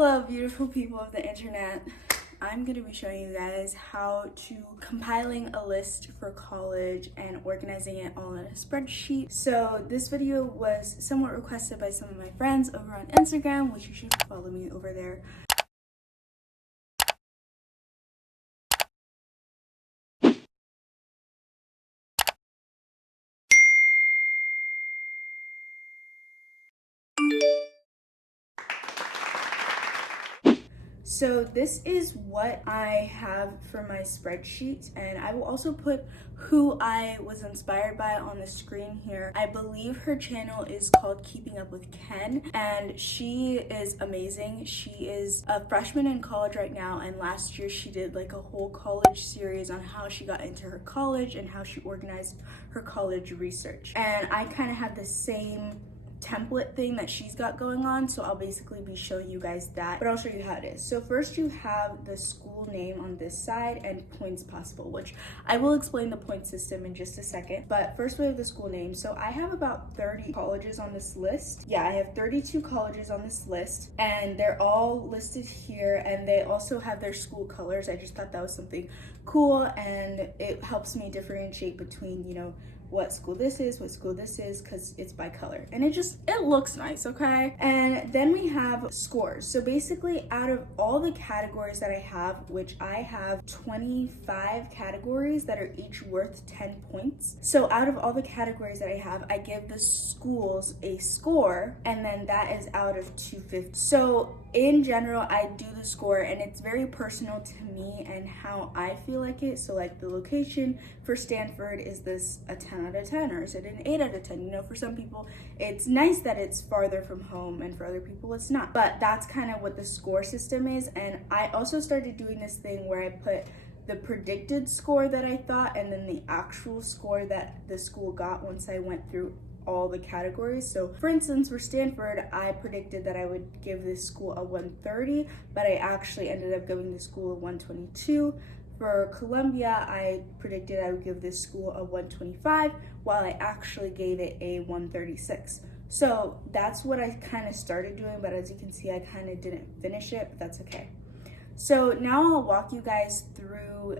Hello, beautiful people of the internet. I'm going to be showing you guys how to compiling a list for college and organizing it all in a spreadsheet. So this video was somewhat requested by some of my friends over on Instagram, which you should follow me over there. So this is what I have for my spreadsheet, and I will also put who I was inspired by on the screen here. I believe her channel is called Keeping Up with Ken, and she is amazing. She is a freshman in college right now, and last year she did like a whole college series on how she got into her college and how she organized her college research. And I kind of have the same template thing that she's got going on, so I'll basically be showing you guys that, but I'll show you how it is. So first you have the school name on this side and points possible, which I will explain the point system in just a second, but first we have the school name. So I have about 30 colleges on this list. Yeah, I have 32 colleges on this list, and they're all listed here, and they also have their school colors. I just thought that was something cool, and it helps me differentiate between, you know, what school this is, because it's by color, and it looks nice, okay? And then we have scores. So basically, out of all the categories that I have, which I have 25 categories that are each worth 10 points. So out of all the categories that I have, I give the schools a score, and then that is out of 250. So in general, I do the score, and it's very personal to me and how I feel like it. So like the location for Stanford, is this a 10 out of 10 or is it an 8 out of 10? You know, for some people it's nice that it's farther from home, and for other people it's not. But that's kind of what the score system is. And I also started doing this thing where I put the predicted score that I thought and then the actual score that the school got once I went through all the categories. So for instance, for Stanford, I predicted that I would give this school a 130, but I actually ended up giving the school a 122. For Columbia, I predicted I would give this school a 125, while I actually gave it a 136. So that's what I kind of started doing, but as you can see, I kind of didn't finish it, but that's okay. So now I'll walk you guys through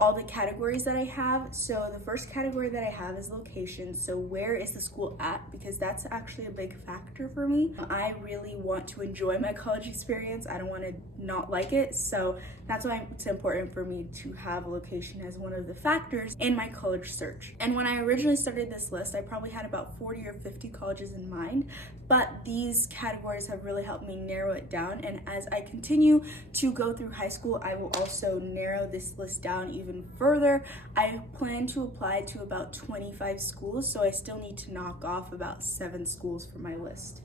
all the categories that I have. So the first category that I have is location. So where is the school at? Because that's actually a big factor for me. I really want to enjoy my college experience. I don't want to not like it. So that's why it's important for me to have location as one of the factors in my college search. And when I originally started this list, I probably had about 40 or 50 colleges in mind, but these categories have really helped me narrow it down. And as I continue to go through high school, I will also narrow this list down even further. I plan to apply to about 25 schools, so I still need to knock off about 7 schools for my list.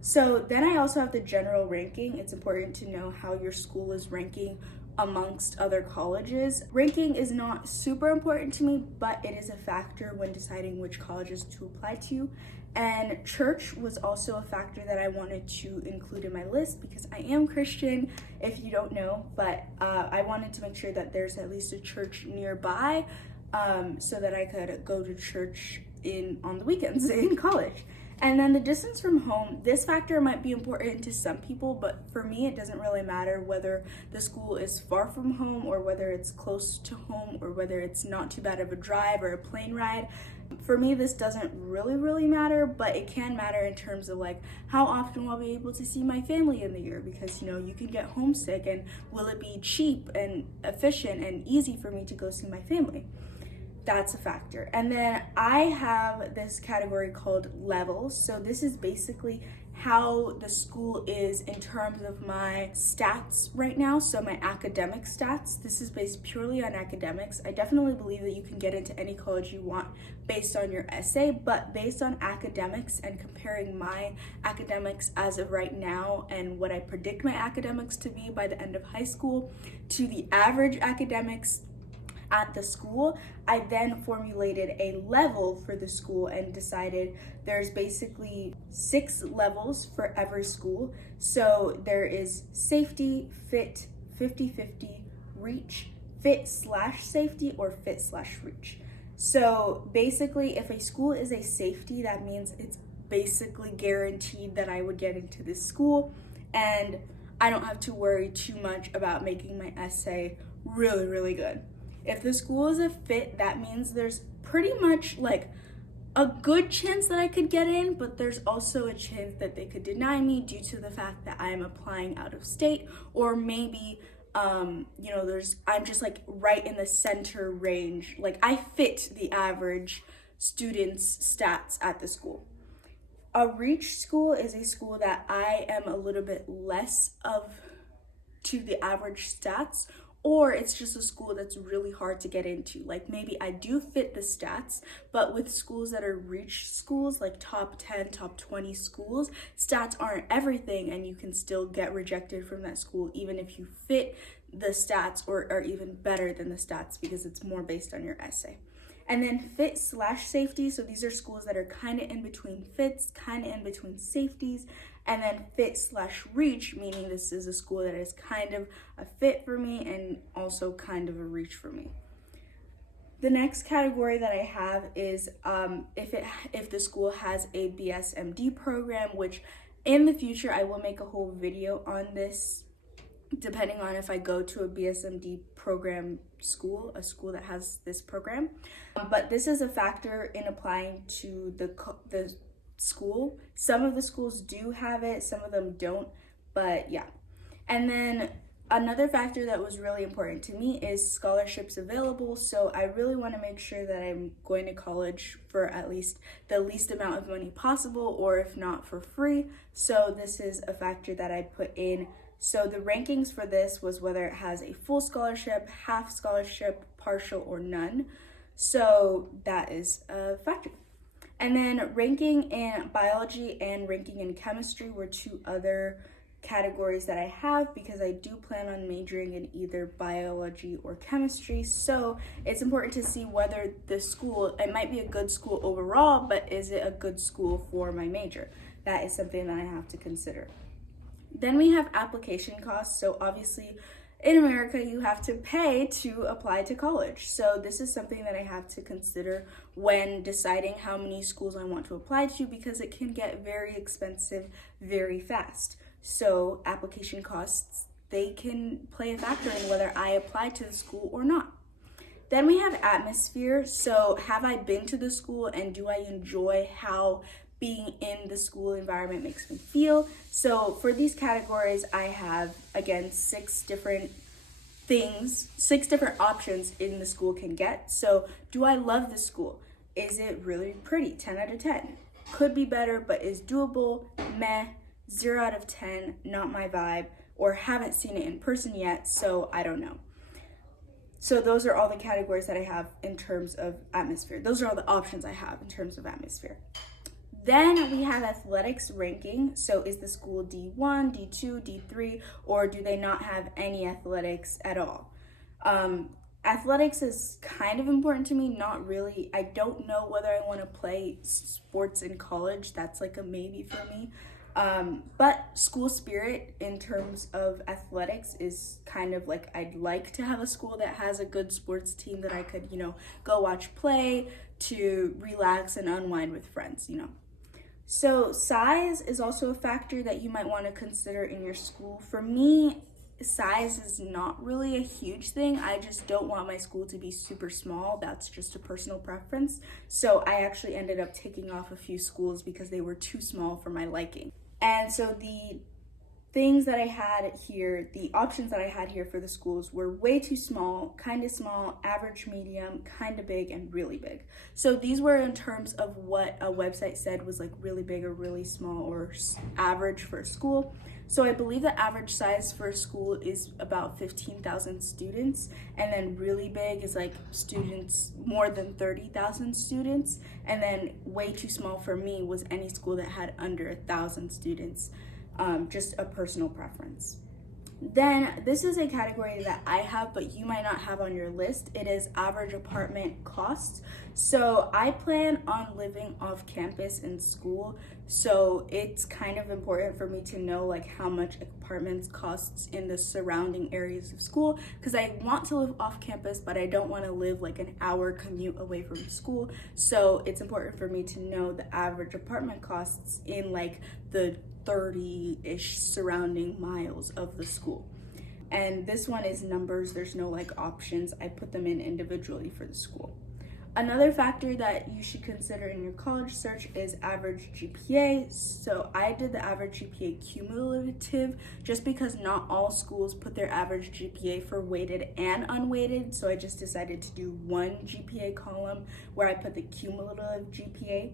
So then I also have the general ranking. It's important to know how your school is ranking amongst other colleges. Ranking is not super important to me, but it is a factor when deciding which colleges to apply to. And church was also a factor that I wanted to include in my list because I am Christian, if you don't know, but I wanted to make sure that there's at least a church nearby so that I could go to church on the weekends in college. And then the distance from home, this factor might be important to some people, but for me, it doesn't really matter whether the school is far from home or whether it's close to home or whether it's not too bad of a drive or a plane ride. For me, this doesn't really matter, but it can matter in terms of like how often I'll be able to see my family in the year, because you know, you can get homesick, and will it be cheap and efficient and easy for me to go see my family? That's a factor. And then I have this category called levels. So this is basically how the school is in terms of my stats right now. So my academic stats, this is based purely on academics. I definitely believe that you can get into any college you want based on your essay, but based on academics and comparing my academics as of right now and what I predict my academics to be by the end of high school to the average academics at the school, I then formulated a level for the school and decided there's basically 6 levels for every school. So there is safety, fit, 50-50, reach, fit/safety, or fit/reach. So basically, if a school is a safety, that means it's basically guaranteed that I would get into this school. And I don't have to worry too much about making my essay really, really good. If the school is a fit, that means there's pretty much like a good chance that I could get in, but there's also a chance that they could deny me due to the fact that I'm applying out of state, or maybe I'm just like right in the center range. Like I fit the average student's stats at the school. A reach school is a school that I am a little bit less of to the average stats, or it's just a school that's really hard to get into. Like maybe I do fit the stats, but with schools that are reach schools, like top 10, top 20 schools, stats aren't everything, and you can still get rejected from that school even if you fit the stats or are even better than the stats, because it's more based on your essay. And then fit/safety, so these are schools that are kind of in between fits, kind of in between safeties. And then fit/reach, meaning this is a school that is kind of a fit for me and also kind of a reach for me. The next category that I have is if the school has a BSMD program, which in the future I will make a whole video on this, depending on if I go to a BSMD program school, a school that has this program. But this is a factor in applying to the school. Some of the schools do have it, some of them don't, but yeah. And then another factor that was really important to me is scholarships available. So I really want to make sure that I'm going to college for at least the least amount of money possible, or if not, for free. So this is a factor that I put in. So the rankings for this was whether it has a full scholarship, half scholarship, partial, or none. So that is a factor. And then ranking in biology and ranking in chemistry were two other categories that I have, because I do plan on majoring in either biology or chemistry. So it's important to see whether the school, it might be a good school overall, but is it a good school for my major? That is something that I have to consider. Then we have application costs. So obviously in America, you have to pay to apply to college. So this is something that I have to consider when deciding how many schools I want to apply to, because it can get very expensive very fast. So application costs, they can play a factor in whether I apply to the school or not. Then we have atmosphere. So have I been to the school and do I enjoy how being in the school environment makes me feel? So for these categories, I have, again, 6 different options in the school can get. So do I love the school? Is it really pretty? 10 out of 10. Could be better, but is doable. Meh. 0 out of 10. Not my vibe. Or haven't seen it in person yet, so I don't know. So those are all the categories that I have in terms of atmosphere. Those are all the options I have in terms of atmosphere. Then we have athletics ranking. So is the school D1, D2, D3, or do they not have any athletics at all? Athletics is kind of important to me, not really. I don't know whether I want to play sports in college. That's like a maybe for me. But school spirit in terms of athletics is kind of like, I'd like to have a school that has a good sports team that I could, go watch play, to relax and unwind with friends, So size is also a factor that you might want to consider in your school. For me, size is not really a huge thing. I just don't want my school to be super small. That's just a personal preference. So I actually ended up taking off a few schools because they were too small for my liking. And so the things that I had here, the options that I had here for the schools were way too small, average, medium, kind of big, and really big. So these were in terms of what a website said was like really big or really small or average for a school. So I believe the average size for a school is about 15,000 students, and then really big is like students, more than 30,000 students, and then way too small for me was any school that had under 1,000 students. Just a personal preference. Then this is a category that I have, but you might not have on your list. It is average apartment costs. So I plan on living off campus in school. So it's kind of important for me to know like how much apartments costs in the surrounding areas of school, because I want to live off campus, but I don't want to live like an hour commute away from school. So it's important for me to know the average apartment costs in like the 30-ish surrounding miles of the school. And this one is numbers, there's no like options. I put them in individually for the school. Another factor that you should consider in your college search is average GPA. So I did the average GPA cumulative just because not all schools put their average GPA for weighted and unweighted. So I just decided to do one GPA column where I put the cumulative GPA.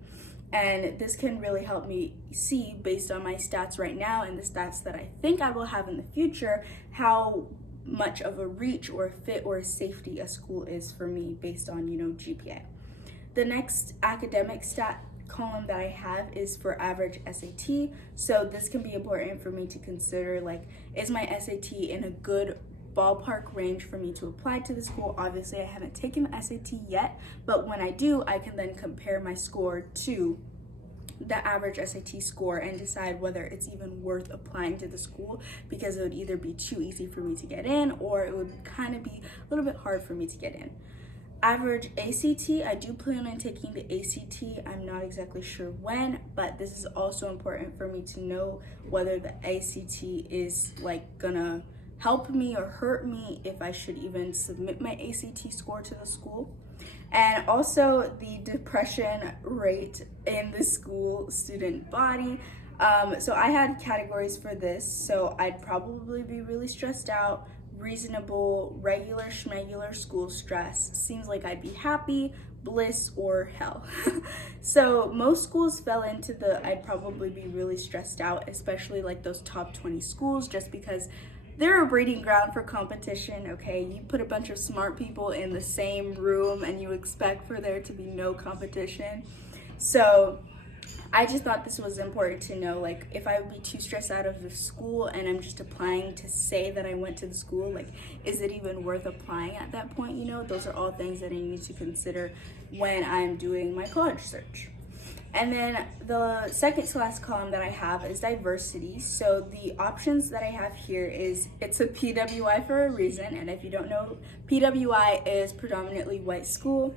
And this can really help me see, based on my stats right now and the stats that I think I will have in the future, how much of a reach or a fit or a safety a school is for me based on, GPA. The next academic stat column that I have is for average SAT. So this can be important for me to consider, like, is my SAT in a good ballpark range for me to apply to the school? Obviously, I haven't taken the SAT yet, but when I do, I can then compare my score to the average SAT score and decide whether it's even worth applying to the school, because it would either be too easy for me to get in or it would kind of be a little bit hard for me to get in. Average ACT, I do plan on taking the ACT. I'm not exactly sure when, but this is also important for me to know whether the ACT is like gonna help me or hurt me, if I should even submit my ACT score to the school. And also the depression rate in the school student body. So I had categories for this. So I'd probably be really stressed out, reasonable, regular schmegular school stress. Seems like I'd be happy, bliss, or hell. So most schools fell into the I'd probably be really stressed out, especially like those top 20 schools, just because they're a breeding ground for competition, okay? You put a bunch of smart people in the same room and you expect for there to be no competition. So I just thought this was important to know, like, if I would be too stressed out of the school and I'm just applying to say that I went to the school, like, is it even worth applying at that point? Those are all things that I need to consider when I'm doing my college search. And then the second to last column that I have is diversity. So the options that I have here is, it's a PWI for a reason. And if you don't know, PWI is predominantly white school.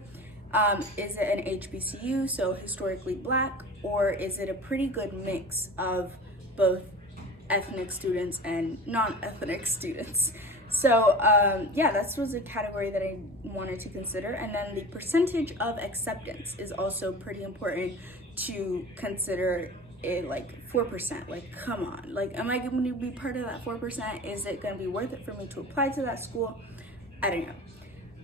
Is it an HBCU, so historically Black, or is it a pretty good mix of both ethnic students and non-ethnic students? So yeah, that was a category that I wanted to consider. And then the percentage of acceptance is also pretty important to consider. It, like 4%, like, come on, like, am I going to be part of that 4%? Is it going to be worth it for me to apply to that school? I don't know.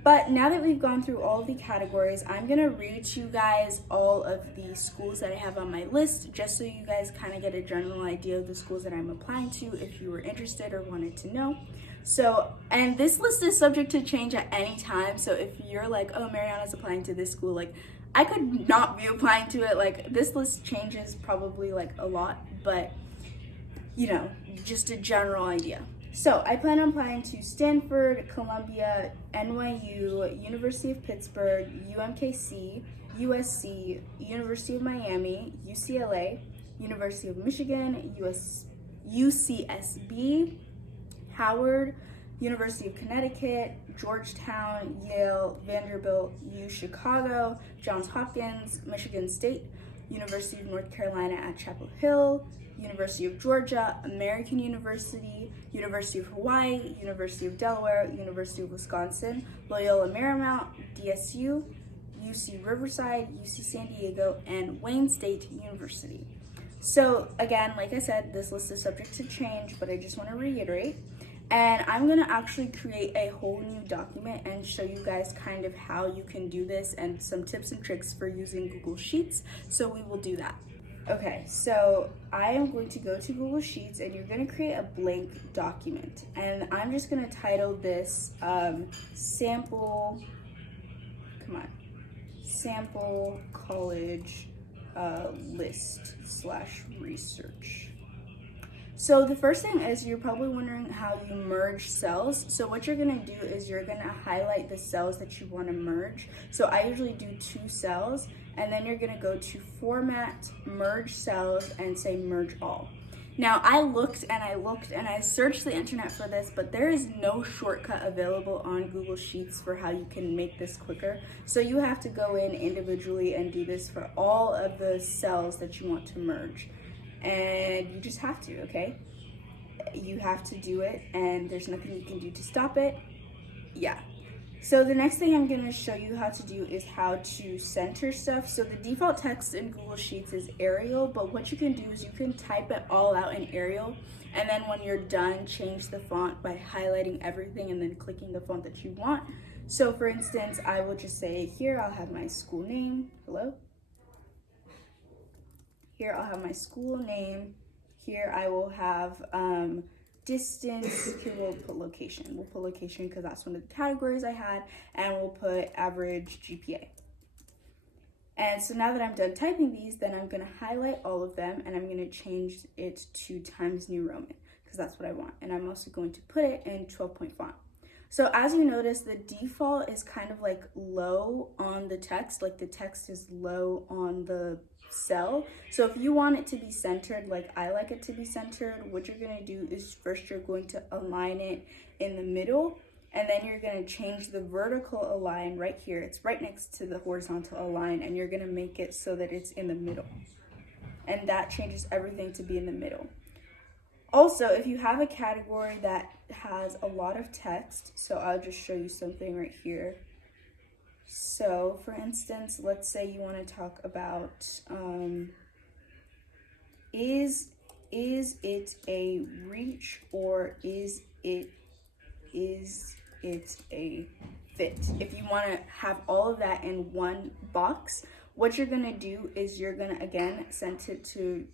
But now that we've gone through all of the categories, I'm going to read to you guys all of the schools that I have on my list, just so you guys kind of get a general idea of the schools that I'm applying to if you were interested or wanted to know. So, and this list is subject to change at any time. So if you're like, oh, Mariana's applying to this school, like, I could not be applying to it. Like, this list changes probably like a lot, but just a general idea. So I plan on applying to Stanford, Columbia, NYU, University of Pittsburgh, UMKC, USC, University of Miami, UCLA, University of Michigan, UCSB, Howard, University of Connecticut, Georgetown, Yale, Vanderbilt, Chicago, Johns Hopkins, Michigan State, University of North Carolina at Chapel Hill, University of Georgia, American University, University of Hawaii, University of Delaware, University of Wisconsin, Loyola Marymount, DSU, UC Riverside, UC San Diego, and Wayne State University. So again, like I said, this list is subject to change, but I just want to reiterate. And I'm gonna actually create a whole new document and show you guys kind of how you can do this and some tips and tricks for using Google Sheets. So we will do that. Okay, so I am going to go to Google Sheets and you're gonna create a blank document. And I'm just gonna title this sample college list / research. So the first thing is, you're probably wondering how you merge cells. So what you're gonna do is you're gonna highlight the cells that you wanna merge. So I usually do 2 cells, and then you're gonna go to Format, Merge Cells, and say Merge All. Now I looked and I searched the internet for this, but there is no shortcut available on Google Sheets for how you can make this quicker. So you have to go in individually and do this for all of the cells that you want to merge. and you just have to, okay? You have to do it, and there's nothing you can do to stop it. Yeah. So the next thing I'm going to show you how to do is how to center stuff. So the default text in Google Sheets is Arial, but what you can do is you can type it all out in Arial, and then when you're done, change the font by highlighting everything and then clicking the font that you want. So for instance, I will just say here, I'll have my school name. Hello? Here I'll have my school name. Here I will have distance. Here we'll put location. We'll put location because that's one of the categories I had, and we'll put average GPA. And so now that I'm done typing these, then I'm going to highlight all of them, and I'm going to change it to Times New Roman because that's what I want. And I'm also going to put it in 12-point font. So as you notice, the default is kind of like low on the text, like the text is low on the cell. So if you want it to be centered, like I like it to be centered, what you're going to do is first you're going to align it in the middle, and then you're going to change the vertical align right here. It's right next to the horizontal align, and you're going to make it so that it's in the middle. And that changes everything to be in the middle. Also, if you have a category that has a lot of text, so I'll just show you something right here. So for instance, let's say you want to talk about, is it a reach or is it a fit? If you want to have all of that in one box, what you're going to do is you're going to, again, send it to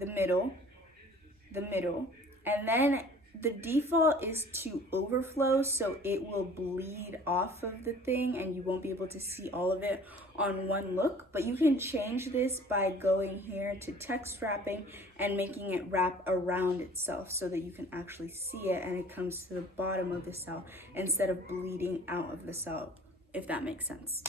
the middle, and then the default is to overflow, so it will bleed off of the thing and you won't be able to see all of it on one look. But you can change this by going here to text wrapping and making it wrap around itself so that you can actually see it and it comes to the bottom of the cell instead of bleeding out of the cell, if that makes sense.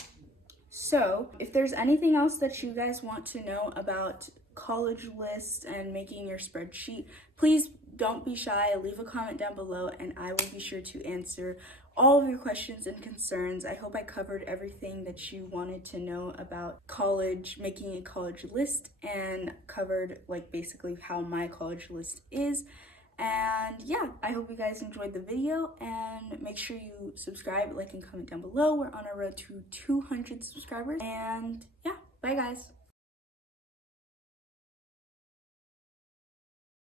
So if there's anything else that you guys want to know about college lists and making your spreadsheet, please don't be shy. Leave a comment down below and I will be sure to answer all of your questions and concerns. I hope I covered everything that you wanted to know about college, making a college list, and covered like basically how my college list is. And yeah, I hope you guys enjoyed the video, and make sure you subscribe, like, and comment down below. We're on our road to 200 subscribers. And yeah, bye guys.